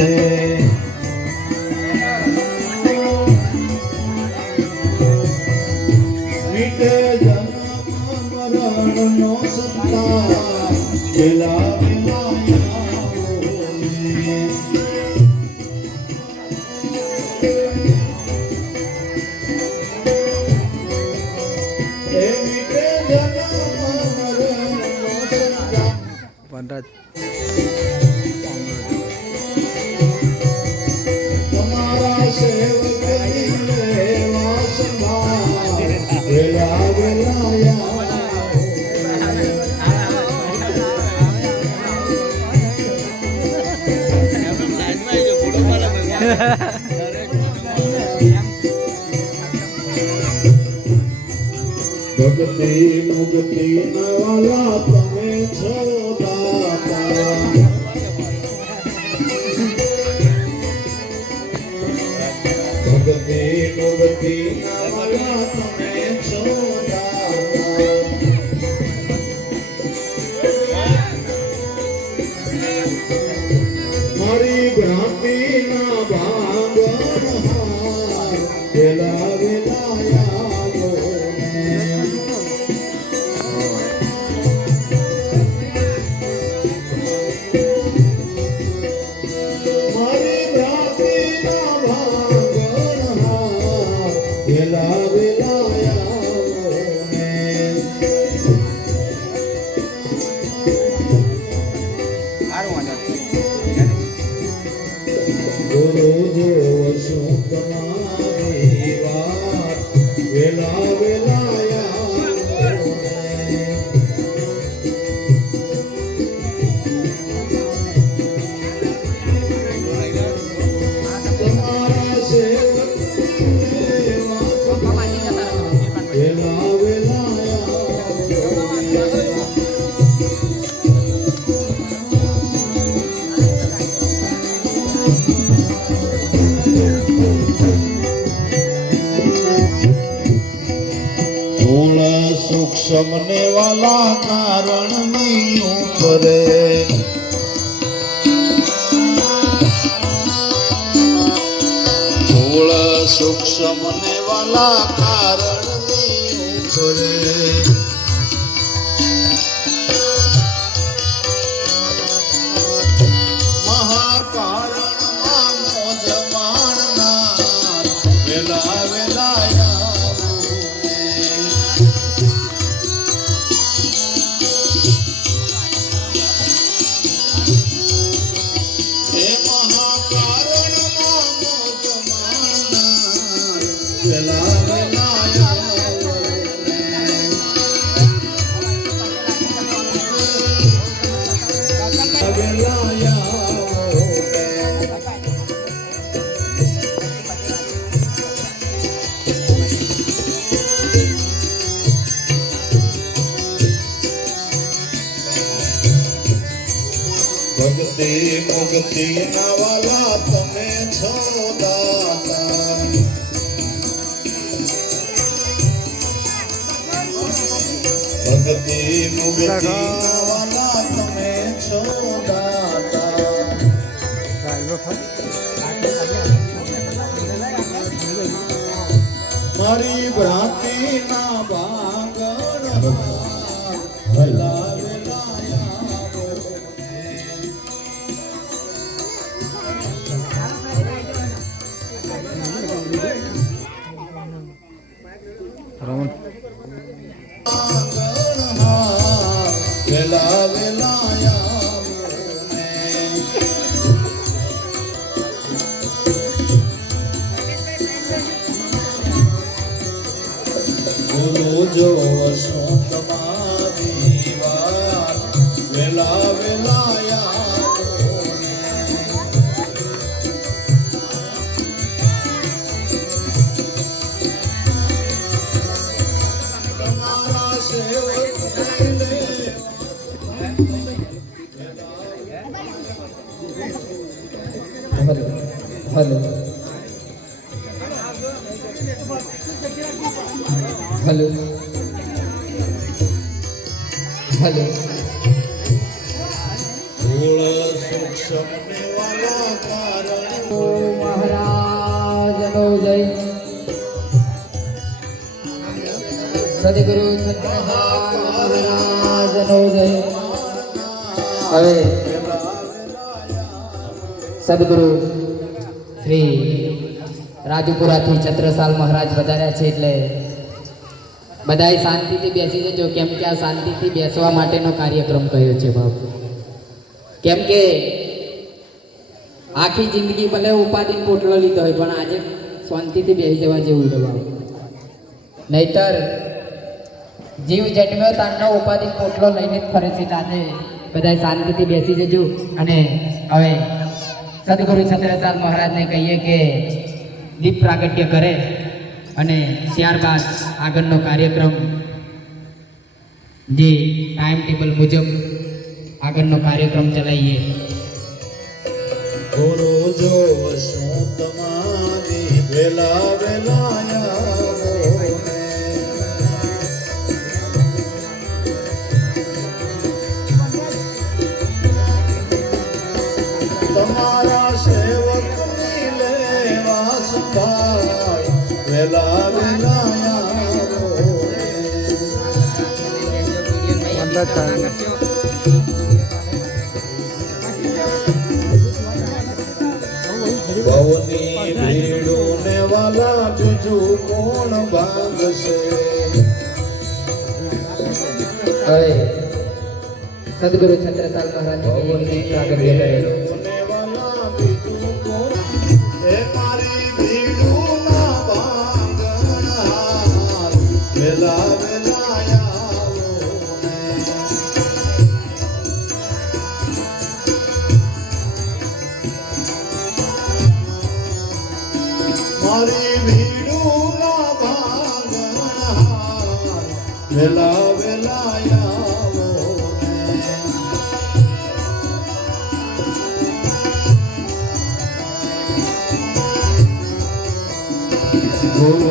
છે. મીટે જન્મ મરણનો વનરાજ. ભક્તિ મુક્તિ નવાલા તમે છો દાતા. ભગતે નવાલા તમે છો મારી ભ્રાંતિ ના વાત વેલા કારણની ઉપરે થોડા સૂક્ષ્મ ને વાલા કારણ ની ભક્તિ મુક્તિ ના તમે છો દાતા. ભક્તિ મુક્તિ ના તમે છો દાતા. મારી ભ્રાંતિ ના ભાંગણ વેલા વેલાયા ગુરુ હલો હલો હલો મહારાજનો જય સદગુરુ મહારાજનો જય હવે સદગુરુ રાજુપુરાથી છત્રસાલ મહારાજ વધાર્યા છે એટલે બધાએ શાંતિથી બેસી જજો. કેમ કે આ શાંતિથી બેસવા માટેનો કાર્યક્રમ કયો છે બાપુ? કેમ કે આખી જિંદગી ભલે ઉપાધિ પોટલો લીધો હોય, પણ આજે શાંતિથી બેસી જવા જેવું છે બાપુ. નહીતર જીવ જન્મ્યો તારનો ઉપાધિ પોટલો લઈને જ ફરે છે તાને બધા શાંતિથી બેસી જજો. અને હવે સદગુરુ છત્રસાલ મહારાજને કહીએ કે દીપ પ્રાગટ્ય કરે અને ત્યારબાદ આગળનો કાર્યક્રમ જે ટાઈમ ટેબલ મુજબ આગળનો કાર્યક્રમ ચલાવીએ. ગુરુ જો શું તમારી વેલા વેલાયા સંભાળ વેલા પંદર ચાલે ભવની ભીડું ને વાલા બીજું કોણ ભાગશે હવે સદગુરુ છત્રસાલ મહારાજ પ્રાગટ્ય વેલા વેલાયા આવો ને.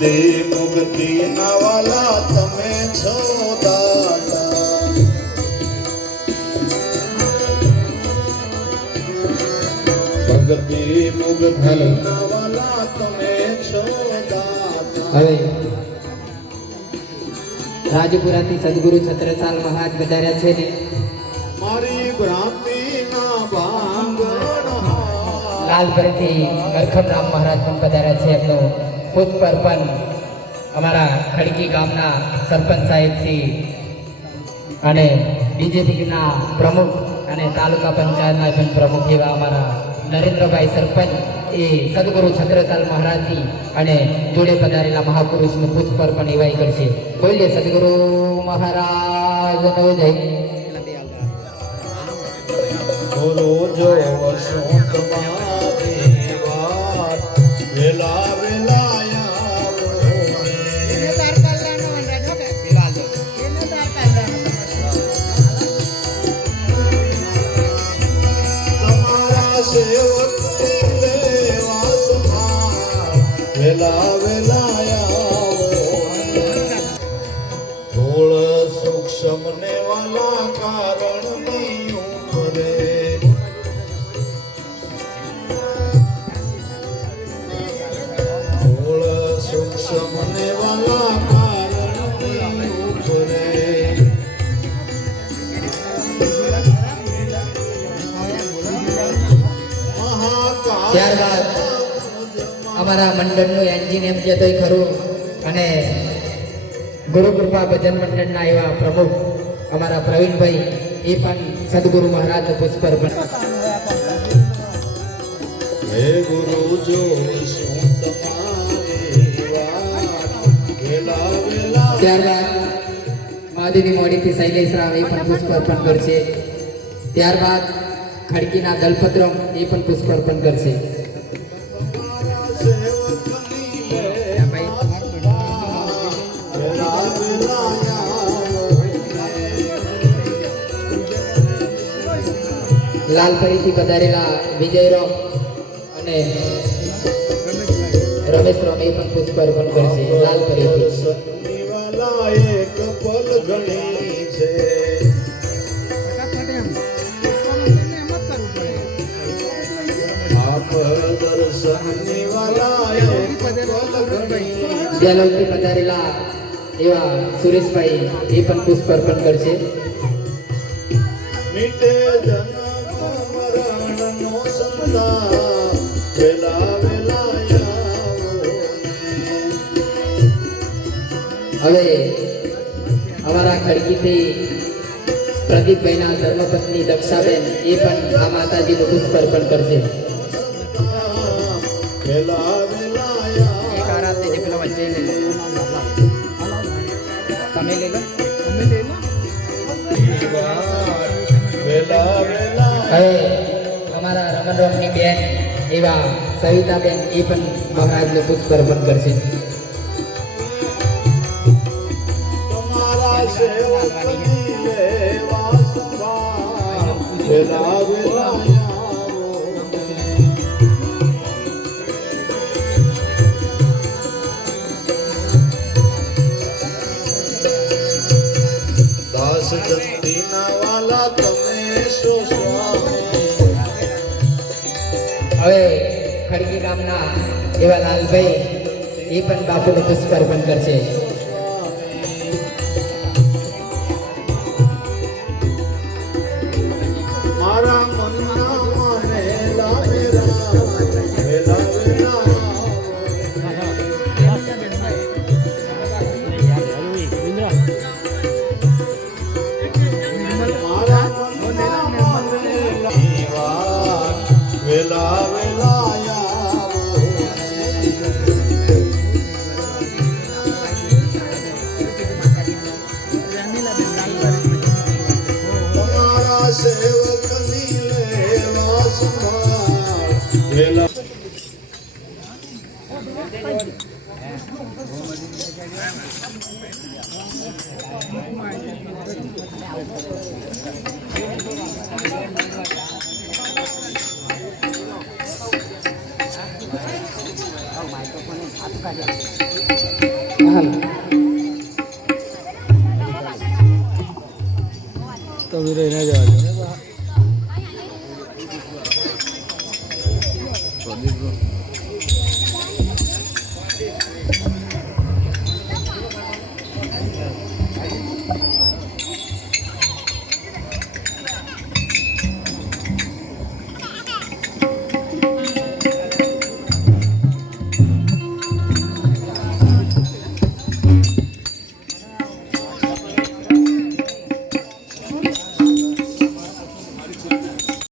ભક્તિ મુક્તિ ના વાલા તમે છો દાતા. ભક્તિ મુક્તિ તમે છો દાતા. હવે રાજપુરાથી સદગુરુ છત્રસાલ મહારાજ વધાર્યા છે ને. મારી ભ્રાંતિ ના ભાંગણ લાલપરીથી કરખમરામ મહારાજ પણ પધાર્યા છે એમનું. પુષ્પ અર્પણ અમારા ખડકી ગામના સરપંચ સાહેબ શ્રી અને બીજેપીના પ્રમુખ અને તાલુકા પંચાયતના પણ પ્રમુખ એવા અમારા નરેન્દ્રભાઈ સરપંચ એ સદગુરુ છત્રસાલ મહારાજની અને જોડે પધારેલા મહાપુરુષનું પુષ્પ અર્પણ એવાય કરશે. બોલીએ, સદગુરુ મહારાજનો જય ગુરુ જો તમારી વાત વેલા વેલા વેલાયા. ધૂળ સૂક્ષ્મ ને વાલા કારણ નહીં વાલા ત્યારબાદ અમારા મંડળનું એન્જિન એમ જે તોય ખરું અને ગુરુકૃપા ભજન મંડળના એવા પ્રમુખ અમારા પ્રવીણભાઈ એ પણ સદગુરુ મહારાજ પુષ્પ પણ હે ગુરુ જો ત્યારબાદ મહાદેવી મોડીથી શૈલેષ રાવ એ પણ પુષ્પ અર્પણ કરશે. ત્યારબાદ ખડકીના દલપત્રમ એ પણ પુષ્પ અર્પણ કરશે લાલપરીથી પધારેલા વિજયરાવ અને રમેશ રામ એ પણ પુષ્પ અર્પણ કરશે. લાલ પરીથી જ્યાલોકથી પધારેલા એવા સુરેશભાઈ એ પણ પુષ્પ અર્પણ કરશે હવે અમારા ખડકીથી પ્રદીપભાઈના ધર્મપત્ની દક્ષાબેન એ પણ આ માતાજીનું પુષ્પ અર્પણ કરશે વેલા વેલા હવે અમારા રમનરોમની બેન એવા સવિતાબેન એ પણ મહારાજને પુષ્પ અર્પણ કરશે. તમારા સેવકની લેવા સંભાળ વેલા વેલા હવે ખડકી ગામના એવા લાલભાઈ એ પણ બાપુનું પુષ્કર અર્પણ કરશે. વેલા વેલા આવો. તમારા સેવકની લેવા